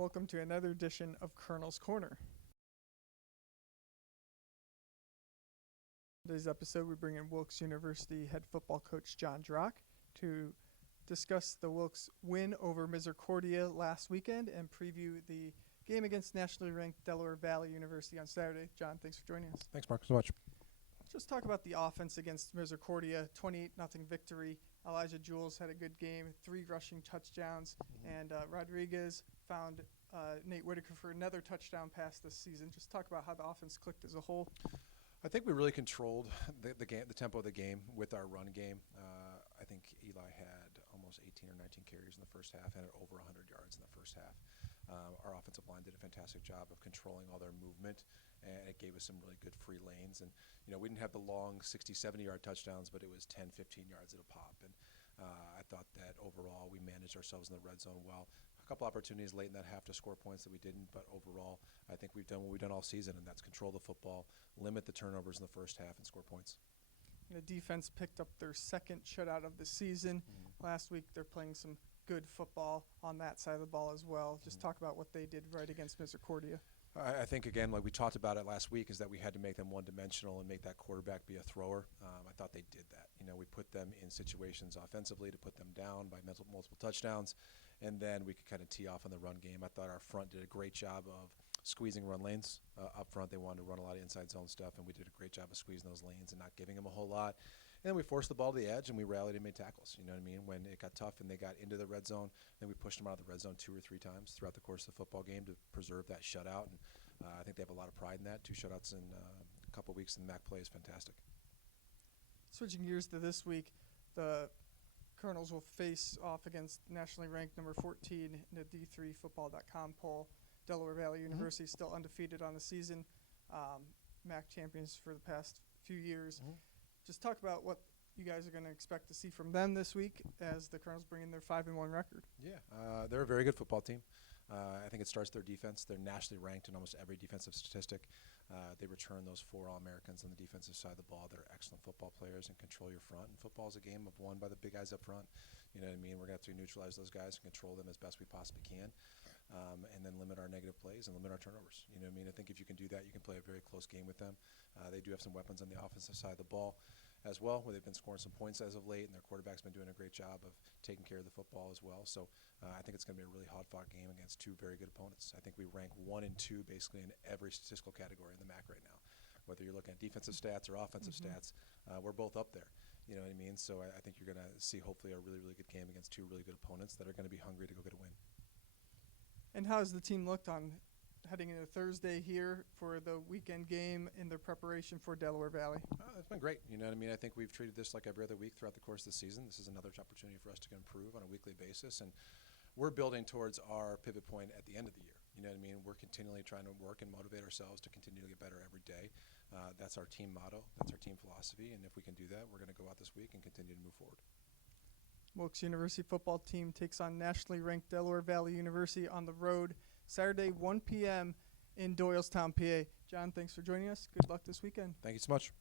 Welcome to another edition of Colonel's Corner. Today's episode, we bring in Wilkes University head football coach Jon Drach to discuss the Wilkes win over Misericordia last weekend and preview the game against nationally ranked Delaware Valley University on Saturday. Jon, thanks for joining us. Thanks, Mark, so much. Just talk about the offense against Misericordia, 28-0 victory. Elijah Jules had a good game, 3 rushing touchdowns, and Rodriguez found Nate Whitaker for another touchdown pass this season. Just talk about how the offense clicked as a whole. I think we really controlled the tempo of the game with our run game. I think Eli had almost 18 or 19 carries in the first half and over 100 yards in the first half. Our offensive line did a fantastic job of controlling all their movement, and it gave us some really good free lanes. And, you know, we didn't have the long 60, 70-yard touchdowns, but it was 10, 15 yards at a pop. And I thought that overall we managed ourselves in the red zone well. A couple opportunities late in that half to score points that we didn't, but overall I think we've done what we've done all season, and that's control the football, limit the turnovers in the first half, and score points. The defense picked up their second shutout of the season. Last week they're playing some good football on that side of the ball as well. Just talk about what they did right against Misericordia. I think, again, like we talked about it last week, is that we had to make them one-dimensional and make that quarterback be a thrower. I thought they did that. You know, we put them in situations offensively to put them down by multiple touchdowns, and then we could kind of tee off on the run game. I thought our front did a great job of squeezing run lanes. Up front, they wanted to run a lot of inside zone stuff, and we did a great job of squeezing those lanes and not giving them a whole lot. And then we forced the ball to the edge, and we rallied and made tackles. You know what I mean? When it got tough and they got into the red zone, then we pushed them out of the red zone 2 or 3 times throughout the course of the football game to preserve that shutout. And I think they have a lot of pride in that. 2 shutouts in a couple of weeks in the MAC play is fantastic. Switching gears to this week, the Colonels will face off against nationally ranked number 14 in the D3Football.com poll. Delaware Valley University still undefeated on the season, MAC champions for the past few years. Just talk about what you guys are going to expect to see from them this week as the Colonels bring in their 5-1 record. Yeah, they're a very good football team. I think it starts their defense. They're nationally ranked in almost every defensive statistic. They return those 4 All-Americans on the defensive side of the ball. They're excellent football players and control your front. And football is a game of won by the big guys up front. You know what I mean? We're going to have to neutralize those guys and control them as best we possibly can, and then limit our negative plays and limit our turnovers. You know what I mean? I think if you can do that, you can play a very close game with them. They do have some weapons on the offensive side of the ball as well, where they've been scoring some points as of late, and their quarterback's been doing a great job of taking care of the football as well. So I think it's going to be a really hard-fought game against 2 very good opponents. I think we rank 1 and 2 basically in every statistical category in the MAC right now. Whether you're looking at defensive stats or offensive stats, we're both up there. You know what I mean? So I think you're going to see hopefully a really, really good game against 2 really good opponents that are going to be hungry to go get a win. And how has the team looked on heading into Thursday here for the weekend game in their preparation for Delaware Valley? It's been great. You know what I mean? I think we've treated this like every other week throughout the course of the season. This is another opportunity for us to improve on a weekly basis, and we're building towards our pivot point at the end of the year. You know what I mean? We're continually trying to work and motivate ourselves to continue to get better every day. That's our team motto. That's our team philosophy, and if we can do that, we're going to go out this week and continue to move forward. Wilkes University football team takes on nationally ranked Delaware Valley University on the road Saturday, 1 p.m. in Doylestown, PA. Jon, thanks for joining us. Good luck this weekend. Thank you so much.